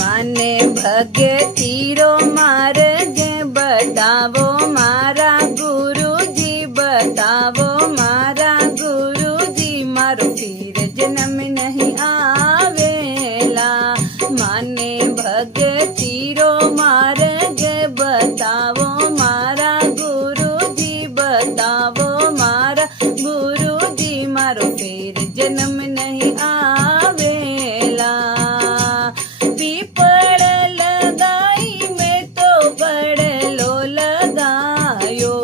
મને ભગતીરો માર્ગ બતાવો મારા ગુરુજી, બતાવો મારા ગુરુજી, મારો ફીર જન્મ નહીં આવેલા. મને ભગતીરો માર્ગ બતાવો મારા ગુરુજી, બતાવો મારા ગુરુજી, મારો ફીર જન્મ નહીં આવેલા. પીપળ લગાઈ મેં તો પડલો લગાયો,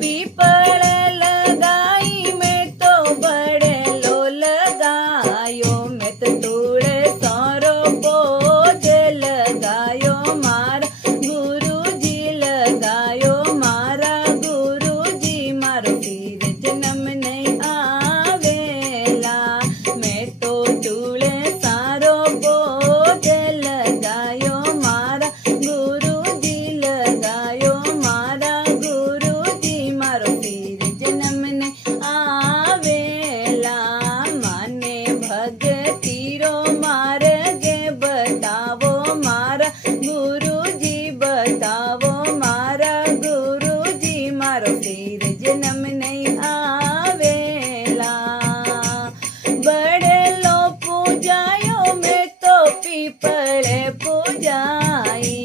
પીપળ લગાઈ મેં તો પડલો લગાયો, મેં તો તુળે સારો પોજ લગાયો મારા ગુરુજી, લગાયો મારા ગુરુજી, મારો ફીર જન્મ નહીં આવેલા. મેં તો તુળે સારો પોજ લગાયો મારા ગુરુજી, લગાયો મારા ગુરુજી, મારો ફીર જન્મ નહીં આવેલા. મને ભગતીરો માર્ગ બતાવો મારા ગુરુજી, બતાવો મારા ગુરુજી, મારો ફીર જન્મ નહીં આવેલા. બળેલો પૂજાયો મેં તો પીપળે પૂજાઈ,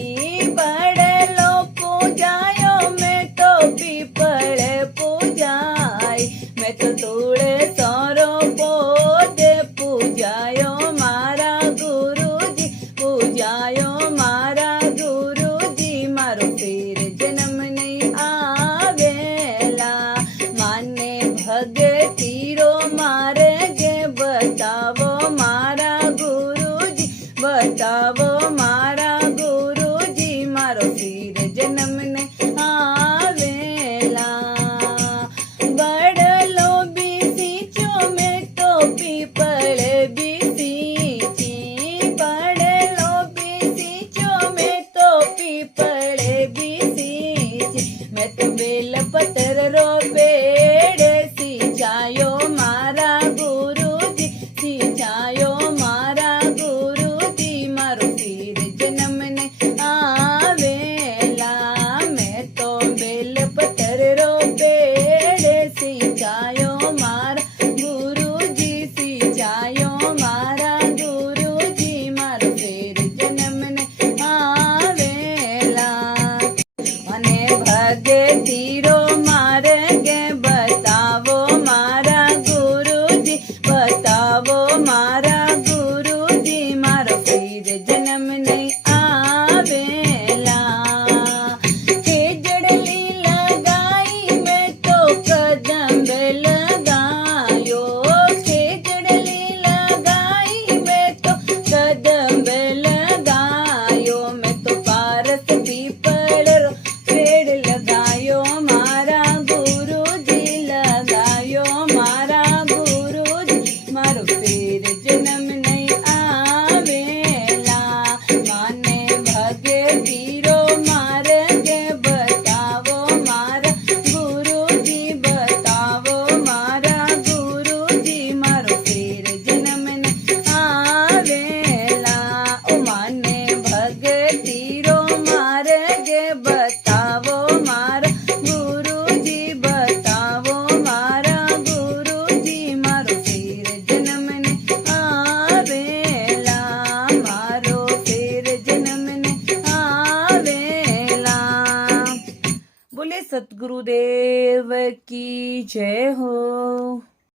બળેલો પૂજાયો મેં તો પીપળે પૂજાઈ, મેં તો તુળે સારો પોજ પૂજાયો મારા ગુરુજી, પૂજાયો મારા ગુરુજી, મારો ફીર જન્મ નહીં આવેલા. મને ભગતીરો માર્ગ બતાવો મારા ગુરુજી, બતાવો મારા ગુરુજી, મારો ફીર જન્મ નહીં આવેલા. બળલો બીસીચો મેં તો પીપળે બીસીચી, બળલો બીસીચો મેં તો પીપળે બીસીચી, મેં તો બેલપત્ર રો પેડ સિંચાયો મારા ગુરુજી, સિંચાયો મારા ગુરુજી, મારો ફીર જન્મ નહીં આવેલા. મેં તો બેલપત્ર રો પેડ સિંચાયો મારા ગુરુજી, સિંચાયો મારા ગુરુજી, મારો ફીર જન્મ નહીં આવેલા. મને ભગતીરો માર્ગ બતાવો મારા ગુરુજી, બતાવો મારા ગુરુજી, મારો ફીર જન્મ નહીં આવેલા. ખેજડલી લગાઈ મેં તો કદંબ લગાયો, ખેજડલી લગાઈ મેં તો કદંબ લગાયો, મેં તો પારસ પીપળરો પેડ લગાયો મારા ગુરુજી, લગાયો મારા ગુરુજી, મારો ફીર જન્મ નહીં આવેલા. મને ભગતીરો માર્ગ બતાવો મારા ગુરુજી, બતાવો મારા ગુરુજી, મારો ફીર જન્મ નહીં આવેલા. ઓ મને ભગતીરો માર્ગ બતાવો મારા ગુરુજી, બતાવો મારા ગુરુજી, મારો ફીર જન્મ નહીં આવેલા, મારો ફીર જન્મ નહીં આવેલા. બોલે સદગુરુદેવ કી જય હો.